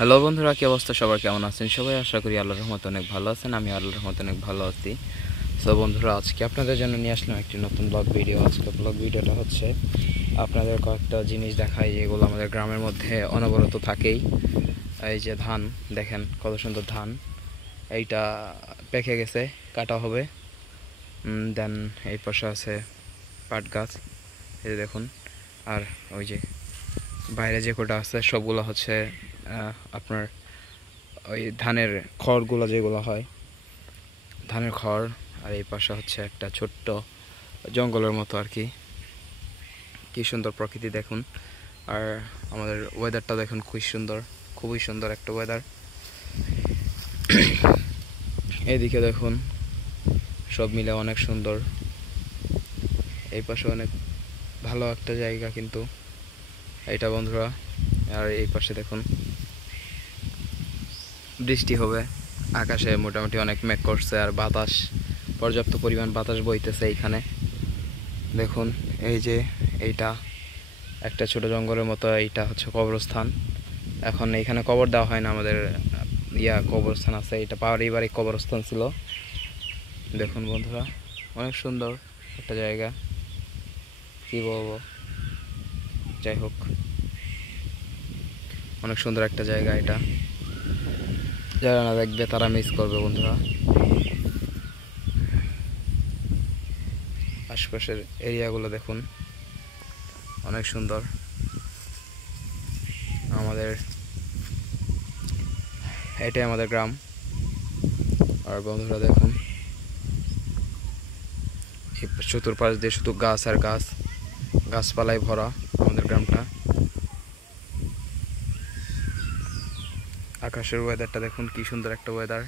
Hello বন্ধুরা, কি অবস্থা? সবার কেমন আছেন? সবাই আশা করি আল্লাহর রহমতে অনেক ভালো আছেন। আমি আল্লাহর রহমতে অনেক ভালো আছি। সো বন্ধুরা, আজকে আপনাদের জন্য নিয়ে আসলাম একটি নতুন ব্লগ ভিডিও। আজকে ব্লগ ভিডিওটা হচ্ছে আপনাদের কয়েকটা জিনিস দেখাই যেগুলো আমাদের গ্রামের মধ্যে অনবরত থাকেই। এই যে ধান দেখেন, কত সুন্দর ধান। এইটা পেকে গেছে, কাটা হবে। দেন এই পাশে আছে পাট গাছ, এই যে দেখুন। আর ওই যে বাইরে যে কোটা আছে সবগুলো হচ্ছে আপনার ওই ধানের খড়গুলো যেগুলো হয়, ধানের খড়। আর এই পাশে হচ্ছে একটা ছোট্ট জঙ্গলের মতো আর কি। কি সুন্দর প্রকৃতি দেখুন। আর আমাদের ওয়েদারটা দেখুন, খুবই সুন্দর, খুবই সুন্দর একটা ওয়েদার। এইদিকে দেখুন, সব মিলে অনেক সুন্দর। এই পাশে অনেক ভালো একটা জায়গা কিন্তু এইটা বন্ধুরা। আর এই পাশে দেখুন বৃষ্টি হবে, আকাশে মোটামুটি অনেক মেঘ করছে আর বাতাস, পর্যাপ্ত পরিমাণ বাতাস বইতেছে এইখানে দেখুন। এই যে এইটা একটা ছোট জঙ্গলের মতো, এইটা হচ্ছে কবরস্থান। এখন এইখানে কবর দেওয়া হয় না, আমাদের কবরস্থান আছে, এটা পারিবারিক কবরস্থান ছিল। দেখুন বন্ধুরা, অনেক সুন্দর একটা জায়গা, কি বলবো। যাই হোক, অনেক সুন্দর একটা জায়গা এটা। যারা না দেখবে তারা মিস করবে বন্ধুরা। আশপাশের এরিয়াগুলো দেখুন, অনেক সুন্দর। আমাদের এটাই আমাদের গ্রাম। আর বন্ধুরা দেখুন, চতুর্পাশ দিয়ে শুধু গাছ আর গাছ, গাছপালায় ভরা আমাদের গ্রামটা। আকাশের ওয়েদারটা দেখুন, কি সুন্দর একটা ওয়েদার।